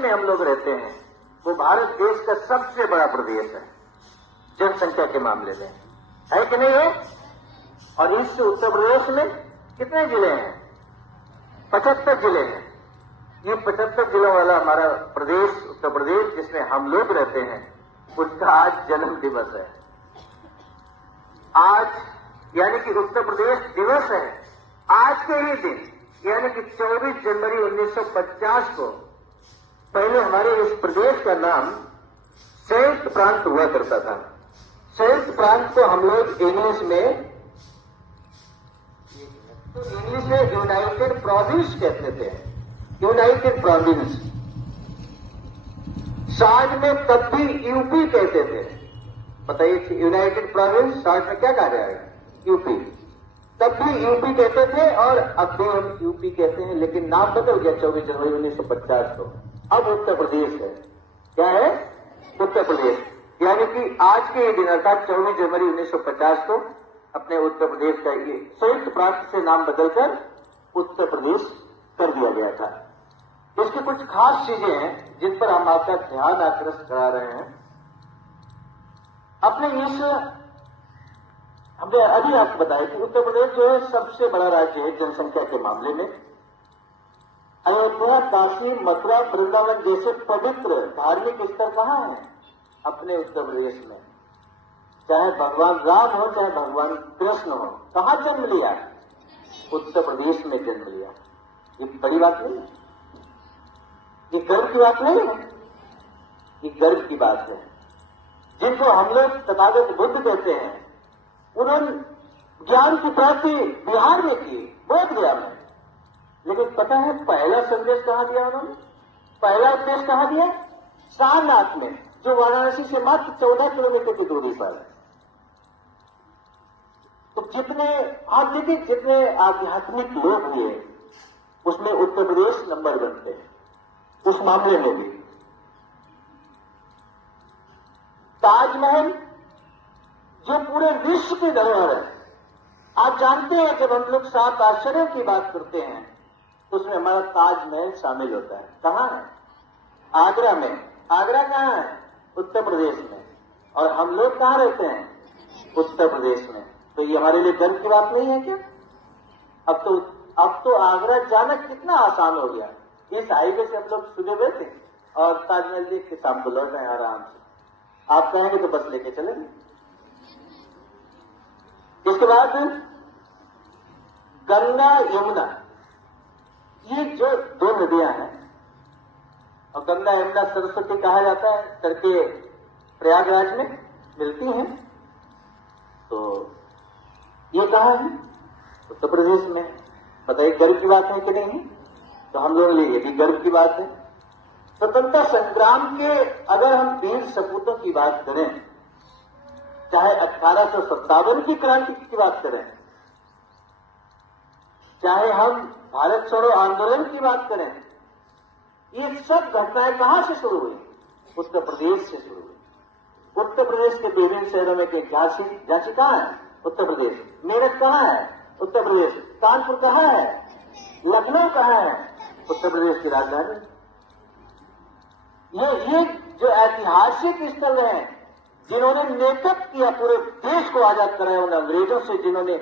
में हम लोग रहते हैं वो भारत देश का सबसे बड़ा प्रदेश है जनसंख्या के मामले में, है कि नहीं है? और इस उत्तर प्रदेश में कितने जिले हैं? 75 जिले हैं। ये 75 जिलों वाला हमारा प्रदेश उत्तर प्रदेश जिसमें हम लोग रहते हैं उसका आज जन्म दिवस है। आज यानी कि उत्तर प्रदेश दिवस है। आज के ही दिन यानी कि 24 जनवरी 1950 को पहले हमारे इस प्रदेश का नाम संयुक्त प्रांत हुआ करता था। संयुक्त प्रांत को हम लोग इंग्लिश में यूनाइटेड प्रोविंस कहते थे, यूनाइटेड प्रोविंस। शार्ट में तब भी यूपी कहते थे। बताइए, यूनाइटेड प्रोविंस शार्ट में क्या कहा जाएगा? यूपी। तब भी यूपी कहते थे और अब भी हम यूपी कहते हैं, लेकिन नाम बदल गया 24 जनवरी 1950 को। अब उत्तर प्रदेश है। क्या है? उत्तर प्रदेश। यानी कि आज के दिन अर्थात 24 जनवरी 1950 को अपने उत्तर प्रदेश का ये संयुक्त प्रांत से नाम बदलकर उत्तर प्रदेश कर दिया गया था। इसकी कुछ खास चीजें हैं जिन पर हम आपका ध्यान आकृष्ट करा रहे हैं। अपने इस हमने अभी आपको बताया कि उत्तर प्रदेश जो है सबसे बड़ा राज्य है जनसंख्या के मामले में। अयोध्या, काशी, मथुरा, वृंदावन जैसे पवित्र धार्मिक स्थल कहाँ है? अपने उत्तर प्रदेश में। चाहे भगवान राम हो चाहे भगवान कृष्ण हो, कहाँ जन्म लिया? उत्तर प्रदेश में जन्म लिया। ये बड़ी बात नहीं है, ये गर्व की बात नहीं है, ये गर्व की बात है। जिनको हम लोग तथागत बुद्ध कहते हैं, उन्होंने ज्ञान की प्राप्ति बिहार में की, बोध गया में। लेकिन पता है पहला संदेश कहां दिया उन्होंने? पहला उपदेश कहां दिया? सारनाथ में, जो वाराणसी से मात्र 14 किलोमीटर की दूरी पर है। तो जितने आध्यात्मिक लोग हुए उसमें उत्तर प्रदेश नंबर 1 पे है, उस मामले में भी। ताजमहल जो पूरे विश्व की धरोहर है। आप जानते हैं जब हम लोग 7 आश्चर्यों की बात करते हैं तो उसमें हमारा ताजमहल शामिल होता है। कहां है? आगरा में। आगरा कहां है? उत्तर प्रदेश में। और हम लोग कहां रहते हैं? उत्तर प्रदेश में। तो ये हमारे लिए गर्व की बात नहीं है क्या? अब तो आगरा जाना कितना आसान हो गया। इस हाईवे से हम लोग सुबह गए थे और ताजमहल देख के शाम को लौट रहे हैं आराम से। आप कहेंगे तो बस लेके चलेंगे। इसके बाद गंगा यमुना, ये जो 2 नदियां हैं, और गंगा यमुना सरस्वती कहा जाता है, करके प्रयागराज में मिलती हैं। तो ये कहां है? उत्तर प्रदेश में। बताइए गर्व की बात है कि नहीं? तो हम लोगों के लिए ये भी गर्व की बात है। स्वतंत्रता संग्राम के अगर हम वीर सपूतों की बात करें, चाहे 1857 की क्रांति की बात करें, चाहे हम भारत छोड़ो आंदोलन की बात करें, ये सब घटनाएं कहां से शुरू हुई? उत्तर प्रदेश से शुरू हुई। उत्तर प्रदेश के विभिन्न शहरों में झांसी कहां है? उत्तर प्रदेश। मेरठ कहां है? उत्तर प्रदेश। कानपुर कहां है? लखनऊ कहां है? उत्तर प्रदेश की राजधानी। ये जो ऐतिहासिक स्थल हैं जिन्होंने नेतृत्व किया, पूरे देश को आजाद कराया उन अंग्रेजों से, जिन्होंने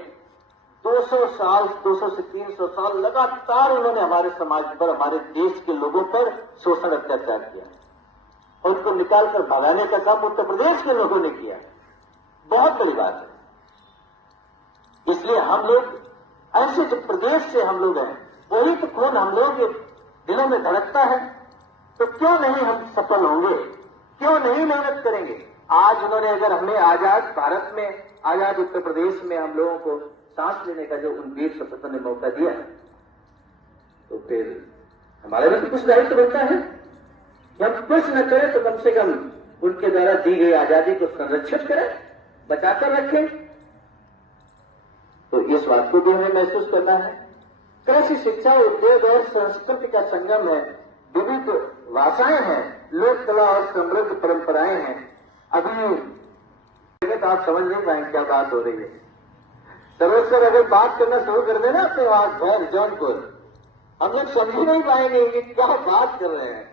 200 से 300 साल लगातार उन्होंने हमारे समाज पर, हमारे देश के लोगों पर शोषण अत्याचार किया। और उनको निकालकर भगाने का काम उत्तर प्रदेश के लोगों ने किया। बहुत बड़ी बात है। इसलिए हम लोग ऐसे जो प्रदेश से हम लोग हैं, वही तो खून हम लोग के दिलों में धड़कता है। तो क्यों नहीं हम सफल होंगे? क्यों नहीं मेहनत करेंगे? आज उन्होंने अगर हमें आजाद भारत में, आजाद उत्तर प्रदेश में हम लोगों को सांस लेने का जो उन वीर सपूतों ने मौका दिया, तो फिर हमारे में तो कुछ दायित्व बनता है। जब कुछ न करें तो कम से कम उनके द्वारा दी गई आजादी को संरक्षित करें, बचाकर रखें। तो इस बात को भी हमें महसूस करना है। कृषि, शिक्षा, उद्योग और संस्कृति का संगम है। विविध भाषाएं हैं, लोक कला और समृद्ध परंपराएं हैं। अभी तो आप समझ नहीं पाएंगे क्या बात हो रही है। सर्वेश्वर अगर बात करना शुरू कर देना अपने वहां घर जौनपुर, हम लोग समझ नहीं पाएंगे कि क्या बात कर रहे हैं।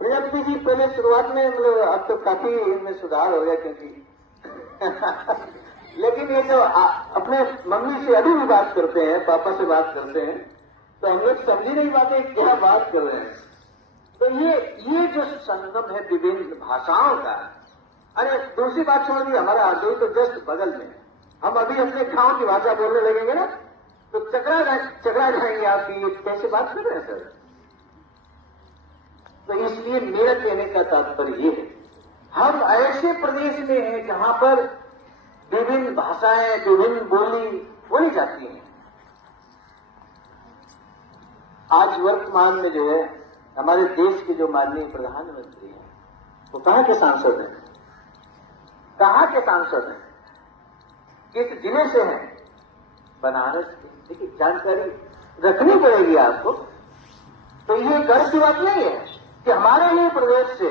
प्रजापति जी पहले शुरुआत में मतलब अब तो काफी इनमें सुधार हो गया क्योंकि लेकिन ये जो अपने मम्मी से अभी भी बात करते हैं, पापा से बात करते हैं, तो हम लोग समझ ही नहीं पाते क्या बात कर रहे हैं। तो ये जो संगम है विभिन्न भाषाओं का, अरे दूसरी बात छोड़ दी, हमारा हरदोई तो जस्ट बगल में, हम अभी अपने गांव की भाषा बोलने लगेंगे ना तो चकरा जाएंगे आप कि कैसे बात कर रहे हैं सर। तो इसलिए मेरा कहने का तात्पर्य ये है, हम ऐसे प्रदेश में हैं जहां पर विभिन्न भाषाएं, विभिन्न बोली जाती हैं। आज वर्तमान में जो है हमारे देश के जो माननीय प्रधानमंत्री हैं वो कहां के सांसद हैं? कहां के सांसद हैं? किस जिले से हैं? बनारस के। देखिए जानकारी रखनी पड़ेगी आपको। तो ये गर्व की बात नहीं है कि हमारे ही प्रदेश से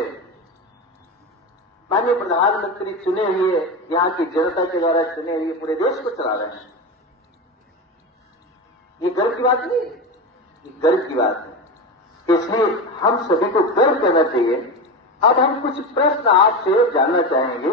माननीय प्रधानमंत्री चुने हुए, यहां की जनता के द्वारा चुने हुए पूरे देश को चला रहे हैं। ये गर्व की बात नहीं है, ये गर्व की बात है। इसलिए हम सभी को गर्व करना चाहिए। अब हम कुछ प्रश्न आपसे जानना चाहेंगे।